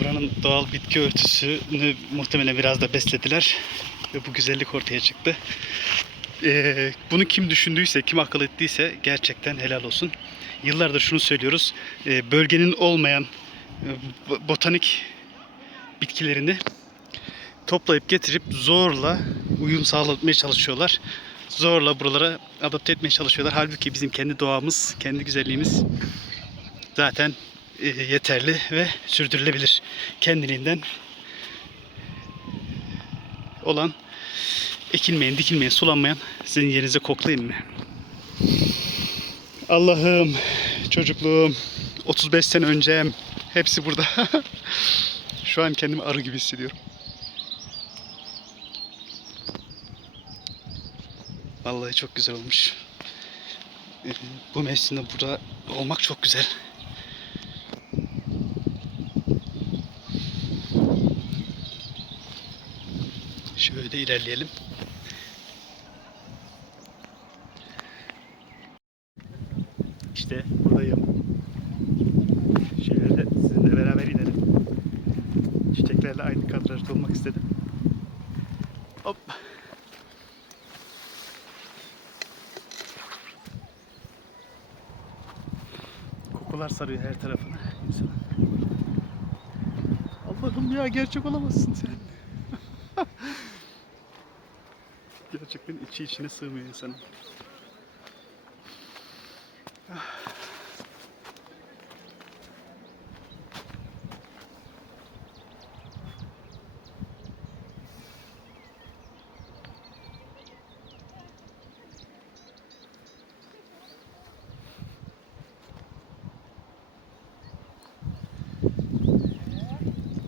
Buranın doğal bitki örtüsünü muhtemelen biraz da beslediler ve bu güzellik ortaya çıktı. Ee, bunu kim düşündüyse, kim akıl ettiyse gerçekten helal olsun. Yıllardır şunu söylüyoruz. ee, bölgenin olmayan e, bo- botanik bitkilerini toplayıp getirip zorla uyum sağlatmaya çalışıyorlar. Zorla buralara adapte etmeye çalışıyorlar. Halbuki bizim kendi doğamız, kendi güzelliğimiz zaten e, yeterli ve sürdürülebilir. Kendiliğinden olan ekilmeyen, dikilmeyen, sulanmayan sizin yerinize koklayayım mı? Allah'ım, çocukluğum, 35 sene öncem hepsi burada. Şu an kendimi arı gibi hissediyorum. Vallahi çok güzel olmuş. Ee, Bu mevsimde burada olmak çok güzel. Şöyle ilerleyelim. İşte buradayım. Şöyle sizinle beraber inelim. Çiçeklerle aynı kadrajda olmak istedim. Hop. Kokular sarıyor her tarafını insanın. Allah'ım ya gerçek olamazsın sen. Gerçekten içi içine sığmıyor insanın.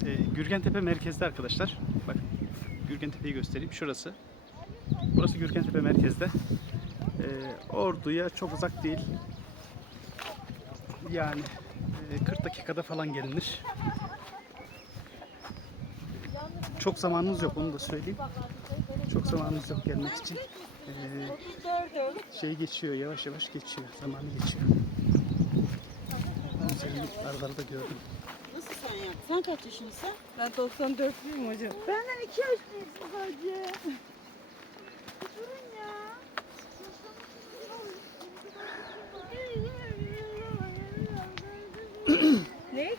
Ee, Gürgentepe merkezde arkadaşlar. Bak Gürgentepe'yi göstereyim. Şurası. Burası Gürgentepe merkezde. Ee, Ordu'ya çok uzak değil. Yani e, 40 dakikada falan gelinir. Çok zamanımız yok onu da söyleyeyim. Çok zamanımız yok gelmek için. Ee, şey geçiyor yavaş yavaş geçiyor. Zamanı geçiyor. Ben senin araları da gördüm. Nasıl sen yaptın? Sen kaç yaşındasın? Ben 94'lüyüm hocam. Benden iki yaş büyüksün sadece. Durun ya. Ne?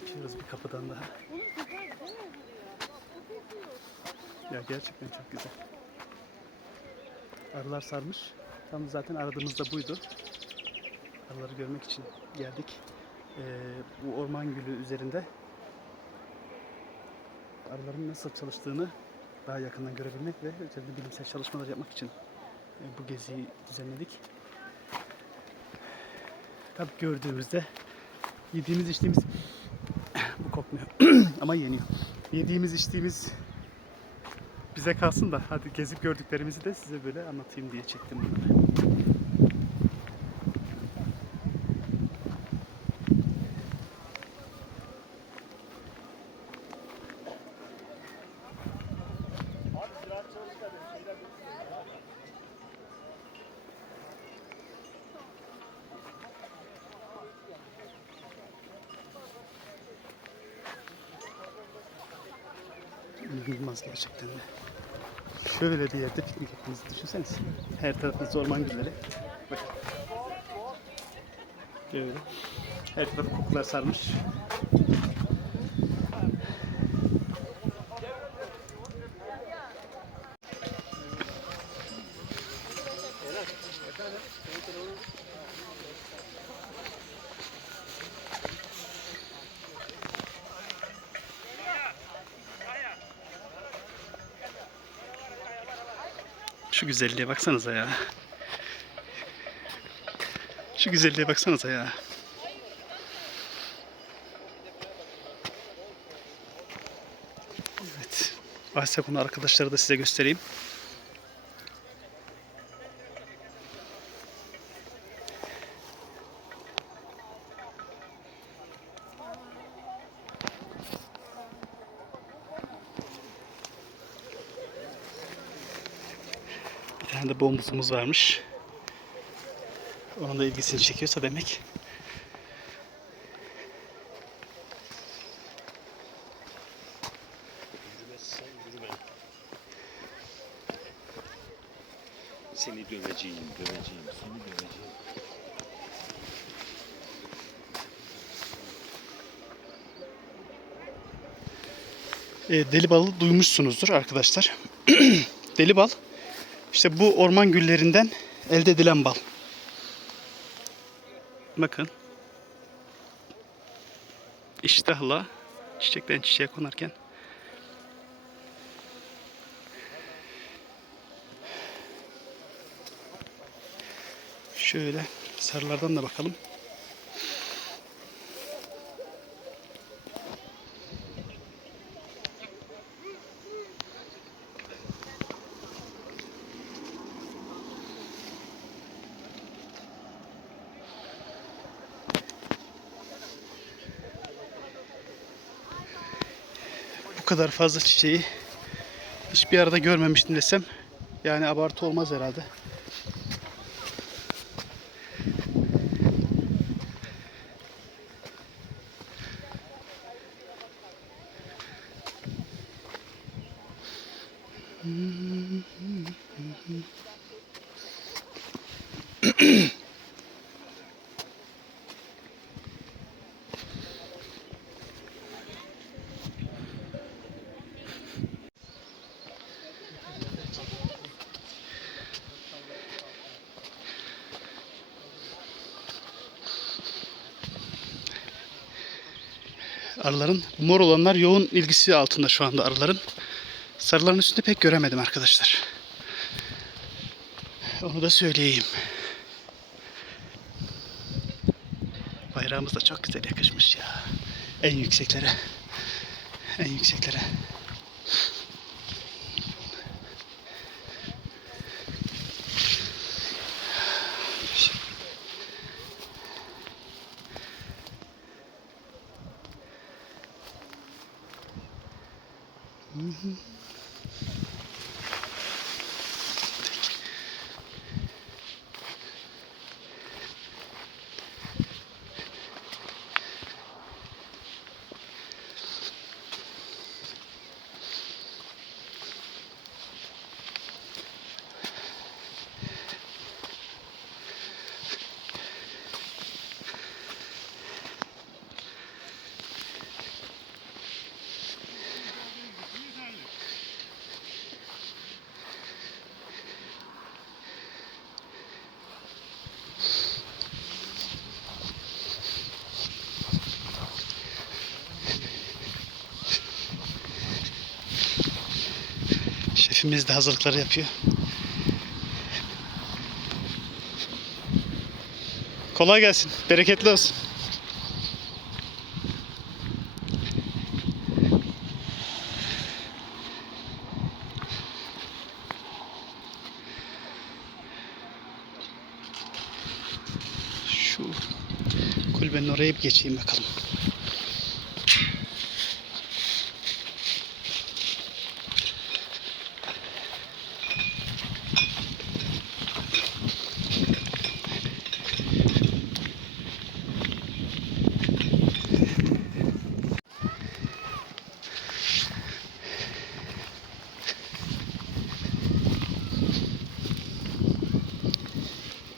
Geçiyoruz bir kapıdan daha. Ya gerçekten çok güzel. Arılar sarmış. Tam zaten aradığımız da buydu. Arıları görmek için geldik. Ee, bu orman gülü üzerinde arıların nasıl çalıştığını daha yakından görebilmek ve üzerinde bilimsel çalışmalar yapmak için e, bu geziyi düzenledik. Tabii gördüğümüzde yediğimiz içtiğimiz kokmuyor ama yeniyor. Yediğimiz içtiğimiz bize kalsın da hadi gezip gördüklerimizi de size böyle anlatayım diye çektim bunları. Gerçekten de. Şöyle bir yerde piknik yaptığınızı düşünseniz. Her tarafınız orman gülleri. Bak. Böyle. Her taraf kokular sarmış. Şu güzelliğe baksanıza ya. Şu güzelliğe baksanıza ya. Evet. Aysekon'un arkadaşları da size göstereyim. Bir tane de bombusumuz varmış. Onun da ilgisini çekiyorsa demek. Yürümezsen yürüme. Seni döveceğim, döveceğim, seni döveceğim. E, deli balı duymuşsunuzdur arkadaşlar. deli bal işte bu orman güllerinden elde edilen bal. Bakın. İştahla çiçekten çiçeğe konarken şöyle sarılardan da bakalım. Kadar fazla çiçeği hiçbir arada görmemiştim desem yani abartı olmaz herhalde. Arıların mor olanlar yoğun ilgisi altında şu anda arıların. Sarıların üstünde pek göremedim arkadaşlar. Onu da söyleyeyim. Bayrağımız da çok güzel yakışmış ya. En yükseklere. En yükseklere. Mm-hmm. Şefimiz de hazırlıkları yapıyor. Kolay gelsin. Bereketli olsun. Şu kulübenin oraya bir geçeyim bakalım.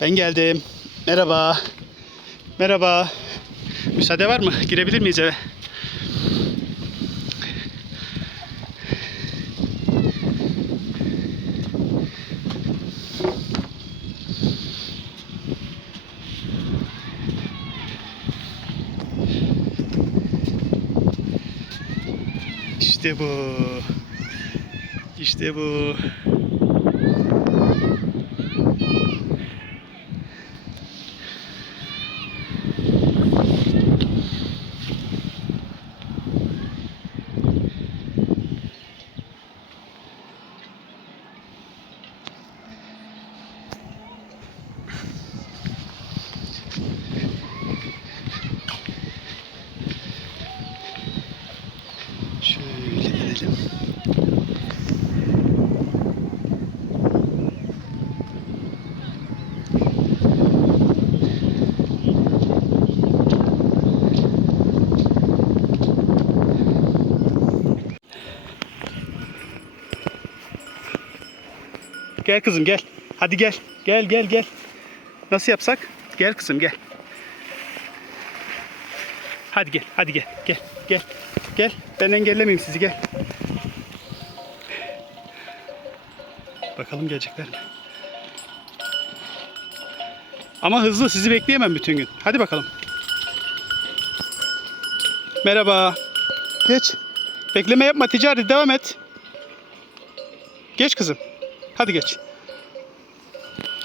Ben geldim. Merhaba. Merhaba. Müsaade var mı? Girebilir miyiz eve? İşte bu. İşte bu. Şöyle inelim. Gel kızım gel. Hadi gel. Gel gel gel. Nasıl yapsak? Gel kızım gel. Hadi gel. Hadi gel. Gel. Gel. Gel. Ben engellemeyeyim sizi gel. Bakalım gelecekler mi? Ama hızlı sizi bekleyemem bütün gün. Hadi bakalım. Merhaba. Geç. Bekleme yapma ticari devam et. Geç kızım. Hadi geç.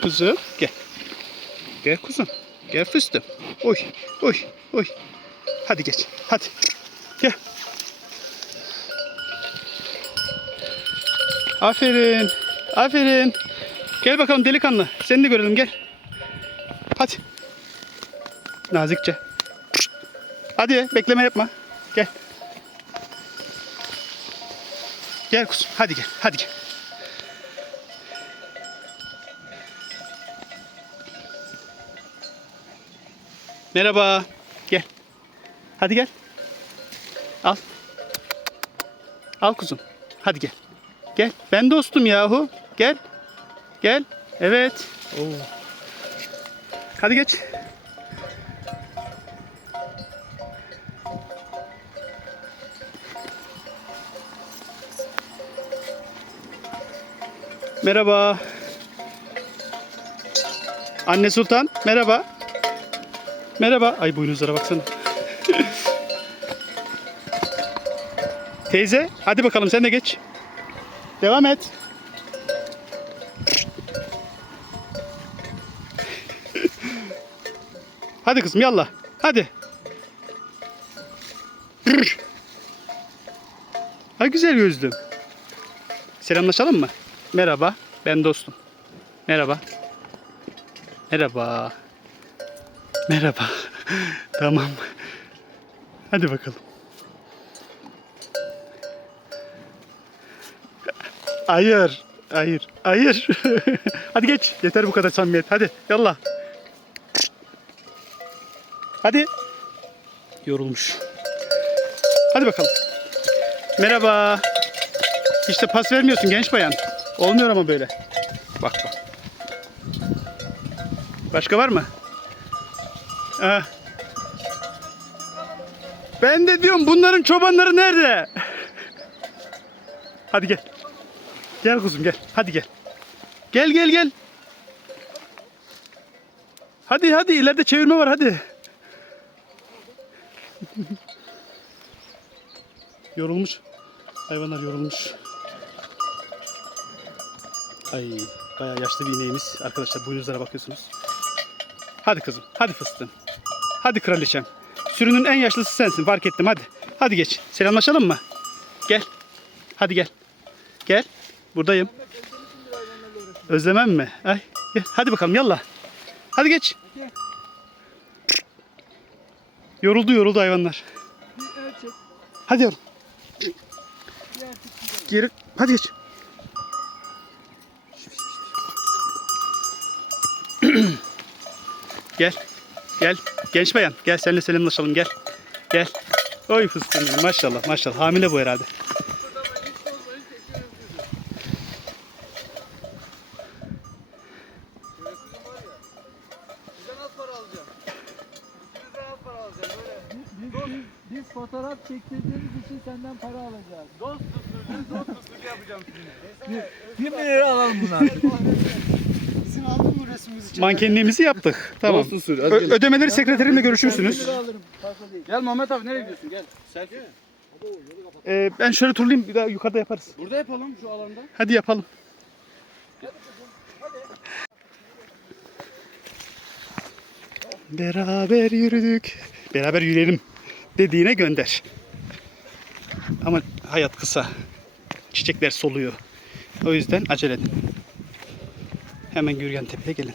Kızım gel. Gel kuzum. Gel fıstığım. Oy oy oy. Hadi geç. Hadi. Gel. Aferin. Aferin. Gel bakalım delikanlı. Seni de görelim gel. Hadi. Nazikçe. Hadi bekleme yapma. Gel. Gel kuzum. Hadi gel. Hadi gel. Merhaba. Gel. Hadi gel. Al. Al kuzum. Hadi gel. Gel. Ben dostum yahu. Gel. Gel. Evet. Oo. Hadi geç. Merhaba. Anne Sultan, merhaba. Merhaba. Ay boynuzlara baksana. Teyze, hadi bakalım sen de geç. Devam et. Hadi kızım yallah. Hadi. Ay güzel gözlüm. Selamlaşalım mı? Merhaba. Ben dostum. Merhaba. Merhaba. Merhaba. tamam. Hadi bakalım. Hayır. Hayır. Hayır. Hadi geç. Yeter bu kadar samimiyet. Hadi. Yallah. Hadi. Yorulmuş. Hadi bakalım. Merhaba. İşte pas vermiyorsun genç bayan. Olmuyor ama böyle. Bak bak. Başka var mı? Ah. Ben de diyorum bunların çobanları nerede? Hadi gel. Gel kuzum gel. Hadi gel. Gel gel gel. Hadi hadi ileride çevirme var hadi. yorulmuş. Hayvanlar yorulmuş. Ay bayağı yaşlı bir ineğimiz. Arkadaşlar boynuzlara bakıyorsunuz. Hadi kızım. Hadi fıstığım. Hadi kraliçem. Sürünün en yaşlısı sensin. Fark ettim hadi. Hadi geç. Selamlaşalım mı? Gel. Hadi gel. Gel. Buradayım. Özlemem mi? Ay. Gel. Hadi bakalım yallah. Hadi geç. Yoruldu yoruldu hayvanlar. Hadi yavrum. Geri. Hadi geç. Gel. Gel. Genç bayan. Gel seninle selamlaşalım. Gel. Gel. Oy fıstığım benim. Maşallah maşallah. Hamile bu herhalde. Biz fotoğraf çektirdiğimiz için senden para alacağız. Dost usulü, dost usulü yapacağım sizinle. 20 lira alalım bunu artık. İzin aldın mı resmimiz için? Mankenliğimizi yaptık. Tamam. Dost usulü. Ö- ödemeleri sekreterimle görüşürsünüz. Gel Muhammed abi nereye gidiyorsun? Gel. Selfie. Ee, ben şöyle turlayayım. Bir daha yukarıda yaparız. Burada yapalım şu alanda. Hadi yapalım. Beraber yürüdük. Beraber yürüyelim dediğine gönder. Ama hayat kısa. Çiçekler soluyor. O yüzden acele edin. Hemen Gürgen Tepe'ye gelin.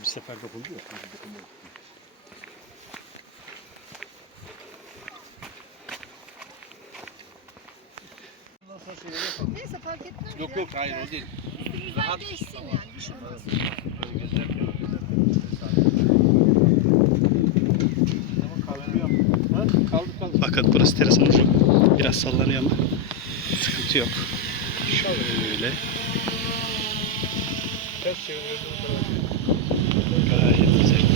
Bir seferde buluyor. Neyse fark etmez Yok ya. yok hayır o değil. Üstümüzden geçsin yani bir fakat burası terasın ucu biraz sallanıyor ama sıkıntı yok. Şöyle. Gayet güzel.